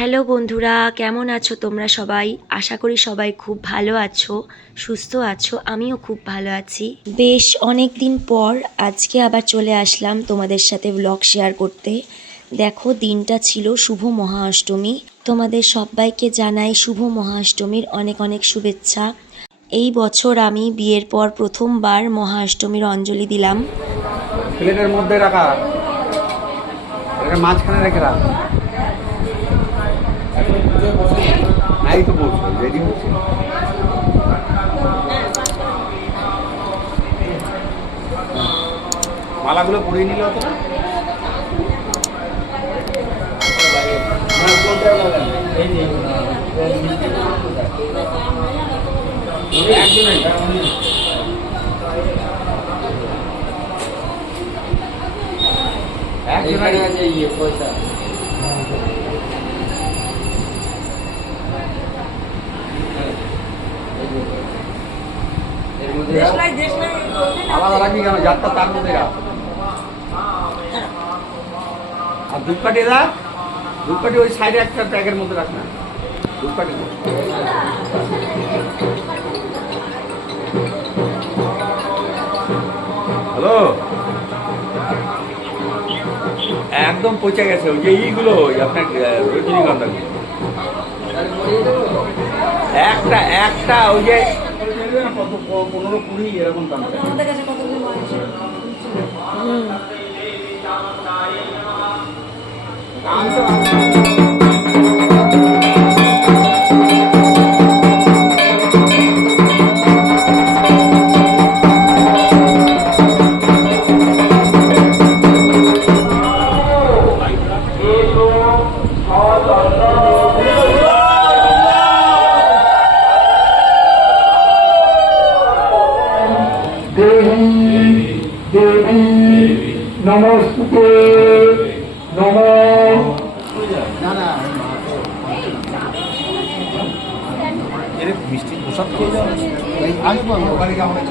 Hello বন্ধুরা, কেমন আছো তোমরা সবাই? আশা করি সবাই খুব ভালো আছো, সুস্থ আছো। আমিও খুব ভালো আছি। বেশ অনেক দিন পর আজকে আবার চলে আসলাম তোমাদের সাথে ব্লগ শেয়ার করতে। দেখো, দিনটা ছিল শুভ মহা অষ্টমী। তোমাদের সবাইকে জানাই শুভ মহা অষ্টমীর অনেক অনেক শুভেচ্ছা। এই বছর আমি বিয়ের পর প্রথমবার মহা অষ্টমীর অঞ্জলি দিলাম। প্লেটের মধ্যে রাখা, মাঝখানে রেখে রাখ। নাই তো বলছো, রেডি হচ্ছে। মালাগুলো পরিয়ে নিলে হতো না? পয়সা আলাদা রাখবি কেন? যাত্রা তার মধ্যে রাখ। আর ধূপকাঠি রাখ, ধূপকাঠি ওই সাইডে একটা প্যাকের মধ্যে রাখ না। ধূপকাঠি হ্যালো, একদম পচে গেছে ওই যে ইগুলো, আপনার রজনীগন্ধাগুলো। একটা একটা ওই যে 15-20 এরকম দাম। देवी नमस्ते नमो মিষ্টি প্রসাদ খেয়ে যাওয়া আসবো আমি ওখানে গিয়ে আমাদের